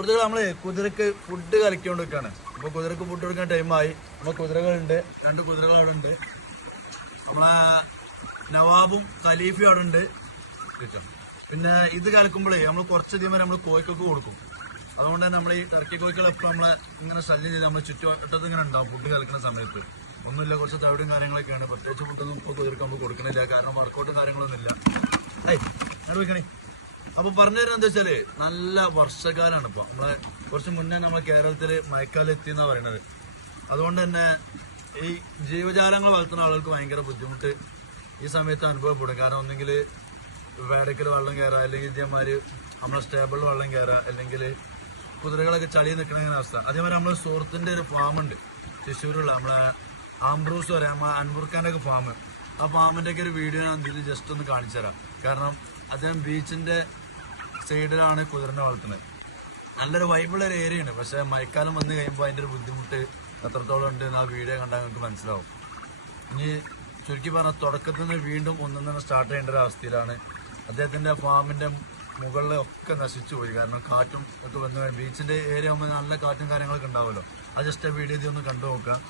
സുഹൃത്തുക്കൾ നമ്മൾ കുതിരക്ക് ഫുഡ് കലക്കിക്കൊണ്ട് നിൽക്കാണ് അപ്പൊ കുതിരക്ക് ഫുഡ് കൊടുക്കാൻ ടൈമായി നമ്മൾ കുതിരകളുണ്ട്. രണ്ട് കുതിരകൾ അവിടെ ഉണ്ട്. നമ്മളെ നവാബും ഖലീഫയും അവിടെ ഉണ്ട്. പിന്നെ ഇത് കലക്കുമ്പോഴേ നമ്മൾ കുറച്ചധികം വരെ നമ്മൾ കോഴിക്കൊക്കെ കൊടുക്കും. അതുകൊണ്ട് തന്നെ നമ്മൾ ഈ ടർക്കി കോയ്ക്കളൊക്കെ നമ്മൾ ഇങ്ങനെ ശല്യം ചെയ്ത് നമ്മൾ ചുറ്റുവട്ടത്ത് ഇങ്ങനെ ഉണ്ടാവും ഫുഡ് കലക്കുന്ന സമയത്ത്. ഒന്നുമില്ല കുറച്ച് തവിടും കാര്യങ്ങളൊക്കെയാണ്. പ്രത്യേകിച്ച് ഫുഡൊന്നും ഇപ്പോൾ കുതിരക്ക് നമ്മൾ കൊടുക്കണില്ല. കാരണം വർക്കൗട്ടും കാര്യങ്ങളൊന്നും ഇല്ല ഏയ് വെക്കണേ അപ്പൊ പറഞ്ഞു തരാൻ എന്താ വെച്ചാൽ നല്ല വർഷക്കാലാണ് ഇപ്പൊ. നമ്മളെ കുറച്ച് മുന്നേ നമ്മൾ കേരളത്തിൽ മഴക്കാലം എത്തി എന്നാ പറയുന്നത് അതുകൊണ്ട് തന്നെ ഈ ജീവജാലങ്ങൾ വളർത്തുന്ന ആളുകൾക്ക് ഭയങ്കര ബുദ്ധിമുട്ട് ഈ സമയത്ത് അനുഭവപ്പെടും. കാരണം ഒന്നെങ്കിൽ വേടക്കൽ വെള്ളം കയറുക അല്ലെങ്കിൽ ഇതേമാതിരി നമ്മളെ സ്റ്റേബിളിൽ വെള്ളം കയറുക അല്ലെങ്കിൽ കുതിരകളൊക്കെ ചളി ഇങ്ങനെ അവസ്ഥ. അതേമാതിരി നമ്മളെ സുഹൃത്തിന്റെ ഒരു ഫാം ഉണ്ട്. തൃശ്ശൂരുള്ള നമ്മളെ ആംബ്രൂസ് പറയാം നമ്മളെ അൻപുർഖാന്റെ ഒക്കെ ഫാം ആ ഫാമിന്റെ ഒക്കെ ഒരു വീഡിയോ ഞാൻ ഇതിൽ ജസ്റ്റ് ഒന്ന് കാണിച്ചു തരാം കാരണം അദ്ദേഹം ബീച്ചിന്റെ സൈഡിലാണ് കുതിരനെ വളർത്തുന്നത്. നല്ലൊരു വൈബുള്ള ഒരു ഏരിയയാണ് പക്ഷെ മഴക്കാലം വന്നു കഴിയുമ്പോൾ അതിന്റെ ഒരു ബുദ്ധിമുട്ട് എത്രത്തോളം ഉണ്ട് ആ വീഡിയോ കണ്ടാൽ നിങ്ങൾക്ക് മനസ്സിലാവും. ഇനി ചുരുക്കി പറഞ്ഞാൽ തുടക്കത്തിൽ നിന്ന് വീണ്ടും ഒന്നും തന്നെ സ്റ്റാർട്ട് ചെയ്യേണ്ട ഒരു അവസ്ഥയിലാണ്. അദ്ദേഹത്തിന്റെ ഫാമിന്റെ മുകളിലൊക്കെ നശിച്ചു പോയി. കാരണം കാറ്റും ഒക്കെ വന്നു ബീച്ചിന്റെ ഏരിയ ആകുമ്പോൾ നല്ല കാറ്റും കാര്യങ്ങളൊക്കെ ഉണ്ടാവുമല്ലോ. അത് ജസ്റ്റ് വീഡിയോ ഒന്ന് കണ്ടു നോക്കാം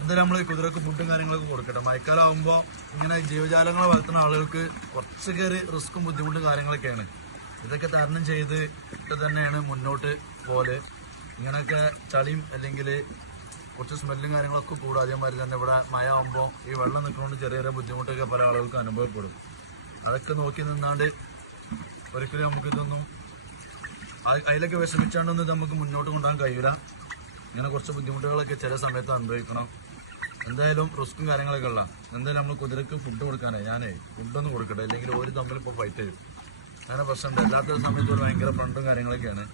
എന്തായാലും നമ്മൾ കുതിരക്ക് ഫുഡും കാര്യങ്ങളൊക്കെ കൊടുക്കട്ടെ. മഴക്കാലം ആകുമ്പോൾ ഇങ്ങനെ ജീവജാലങ്ങളെ വളർത്തുന്ന ആളുകൾക്ക് കുറച്ച് കയറി റിസ്ക്കും ബുദ്ധിമുട്ടും കാര്യങ്ങളൊക്കെയാണ്. ഇതൊക്കെ തരണം ചെയ്ത് ഒക്കെ തന്നെയാണ് മുന്നോട്ട് പോലെ. ഇങ്ങനെയൊക്കെ ചളിയും അല്ലെങ്കിൽ കുറച്ച് സ്മെല്ലും കാര്യങ്ങളൊക്കെ കൂടും. അതേമാതിരി തന്നെ ഇവിടെ മഴ ആകുമ്പോൾ ഈ വെള്ളം നിൽക്കുന്നതുകൊണ്ട് ചെറിയ ചെറിയ ബുദ്ധിമുട്ടൊക്കെ പല ആളുകൾക്കും അനുഭവപ്പെടും. അതൊക്കെ നോക്കി നിന്നാണ്ട് ഒരിക്കലും നമുക്കിതൊന്നും അതിലൊക്കെ വിഷമിച്ചാണ്ടൊന്നും നമുക്ക് മുന്നോട്ട് കൊണ്ടുപോകാൻ കഴിയില്ല ഇങ്ങനെ കുറച്ച് ബുദ്ധിമുട്ടുകളൊക്കെ ചില സമയത്ത് അനുഭവിക്കണം. എന്തായാലും റിസ്ക്കും കാര്യങ്ങളൊക്കെ ഉള്ള. എന്തായാലും നമ്മൾ കുതിരക്ക് ഫുഡ് കൊടുക്കാനേ ഞാനേ ഫുഡൊന്നും കൊടുക്കട്ടെ അല്ലെങ്കിൽ ഒരു തമ്മിൽ ഇപ്പോൾ ഫൈറ്റ് ചെയ്യും. അങ്ങനെ പ്രശ്നമുണ്ട് അല്ലാത്ത സമയത്ത് ഒരു ഭയങ്കര ഫ്രണ്ടും കാര്യങ്ങളൊക്കെയാണ്.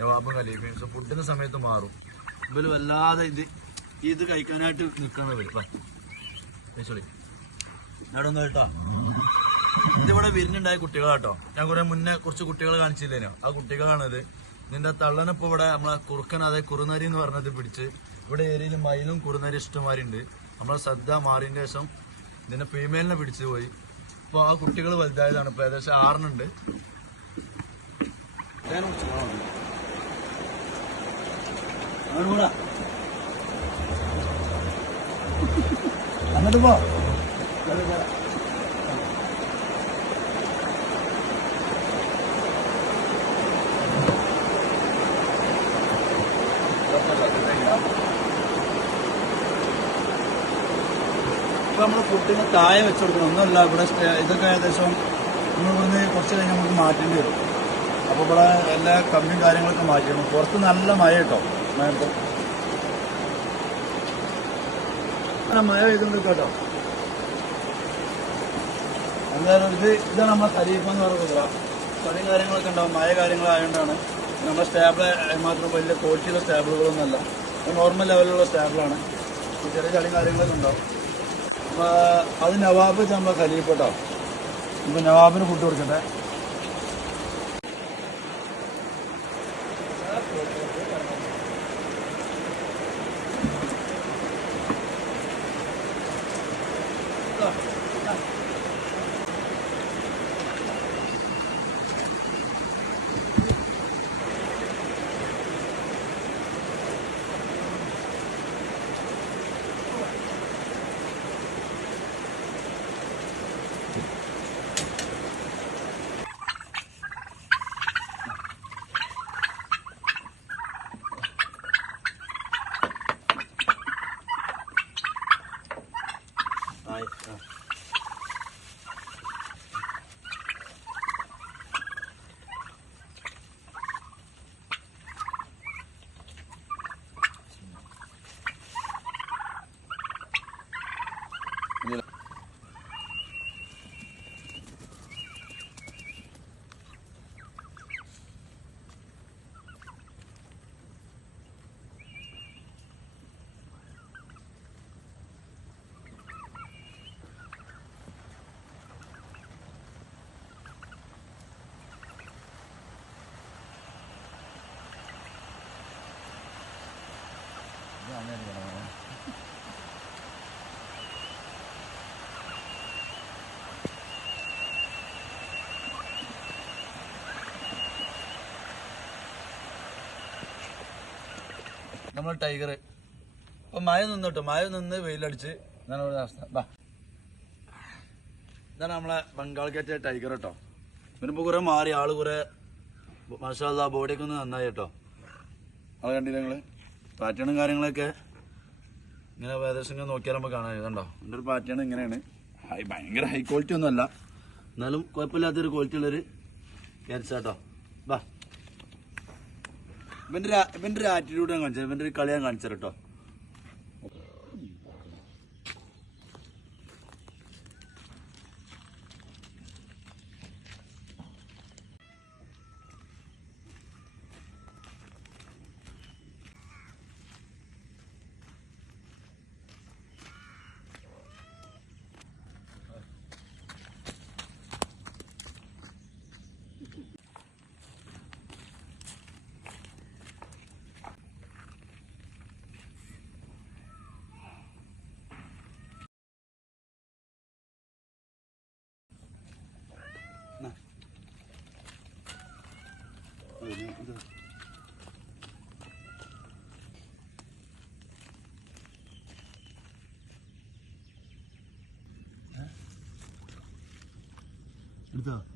നവാബ് ഖലീഫയും. പക്ഷെ സമയത്ത് മാറും. ഇവർ വല്ലാതെ ഇത് ഇത് കഴിക്കാനായിട്ട് നിൽക്കണവർ സോറി അവിടെ ഒന്ന് കേട്ടോ. ഇതിവിടെ വിരിഞ്ഞുണ്ടായ കുട്ടികളാട്ടോ. ഞാൻ കുറെ മുന്നേ കുറച്ച് കുട്ടികൾ കാണിച്ചില്ലേനോ? ആ കുട്ടികളാണിത്. നിന്റെ തള്ളനിപ്പോ ഇവിടെ നമ്മളെ കുറുക്കൻ അതായത് കുറുനരി എന്ന് പറഞ്ഞത് പിടിച്ച് ഇവിടെ ഏരിയയിൽ മയിലും കുറുനരി ഇഷ്ടമാരിണ്ട്. നമ്മളെ ശ്രദ്ധ മാറിയതിന് ശേഷം നിന്നെ ഫീമെയിലിനെ പിടിച്ചു പോയി. ഇപ്പൊ ആ കുട്ടികൾ വലുതായതാണ്. ഇപ്പൊ ഏകദേശം ആറിനുണ്ട്. അങ്ങോട്ട് പോ. ഇപ്പൊ നമ്മൾ ഫുഡിന് താഴെ വെച്ച് കൊടുക്കണം. ഒന്നുമല്ല ഇവിടെ ഇതൊക്കെ ഏകദേശം നമ്മൾ ഇവിടുന്ന് കുറച്ച് കഴിഞ്ഞ് നമുക്ക് മാറ്റേണ്ടി വരും. അപ്പോൾ ഇവിടെ എല്ലാ കമ്പിയും കാര്യങ്ങളൊക്കെ മാറ്റിയിരുന്നു പുറത്ത് നല്ല മഴ കേട്ടോ മഴ മഴ പെയ്തുകൊണ്ട് കേട്ടോ എന്തായാലും ഇത് ഇതാണ് നമ്മുടെ ഖലീഫ എന്ന് പറയുന്നത് കുതിര. പണിയും കാര്യങ്ങളൊക്കെ ഉണ്ടാവും. മഴ കാര്യങ്ങളായതുകൊണ്ടാണ് നമ്മുടെ സ്റ്റാബിൾ മാത്രം വലിയ ക്വാളിറ്റിയുള്ള സ്റ്റാബിളുകളൊന്നുമല്ല നോർമൽ ലെവലിലുള്ള സ്റ്റാബിളാണ് ചെറിയ ചെറിയ കാര്യങ്ങളൊക്കെ ഉണ്ടാവും. അത് നവാബ് നമ്മൾ കലിയപ്പെട്ടോ ഇപ്പൊ നവാബിന് ഫുഡ് കൊടുക്കട്ടെ. നമ്മൾ ടൈഗർ ഇപ്പൊ മഴ നിന്ന് കേട്ടോ മഴ നിന്ന് വെയിലടിച്ച് ഇതാണ് അവസ്ഥ. ഇതാണ് നമ്മളെ ബംഗാൾ കേറ്റ ടൈഗർ കേട്ടോ. ഇവനിപ്പോ കുറെ മാറി ആൾ കുറെ മസാല ബോഡിയൊക്കെ ഒന്ന് നന്നായി കേട്ടോ. ആളെ കണ്ടില്ല നിങ്ങൾ? പാറ്റേണും കാര്യങ്ങളൊക്കെ ഇങ്ങനെ ഏകദേശം നോക്കിയാൽ നമുക്ക് കാണാൻ കണ്ടോ എന്റെ ഒരു പാറ്റേൺ ഇങ്ങനെയാണ്. ഹൈ ഭയങ്കര ഹൈ ക്വാളിറ്റി ഒന്നും അല്ല എന്നാലും കുഴപ്പമില്ലാത്തൊരു ക്വാളിറ്റി ഉള്ളൊരു ക്യാൻസാട്ടോ ബാ. ഇവന്റെ ഒരു ഇവന്റെ ഒരു ആറ്റിറ്റ്യൂഡ് ഞാൻ കാണിച്ചു ഇവന്റെ ഒരു കളി ഞാൻ കാണിച്ചു കേട്ടോ Bir daha.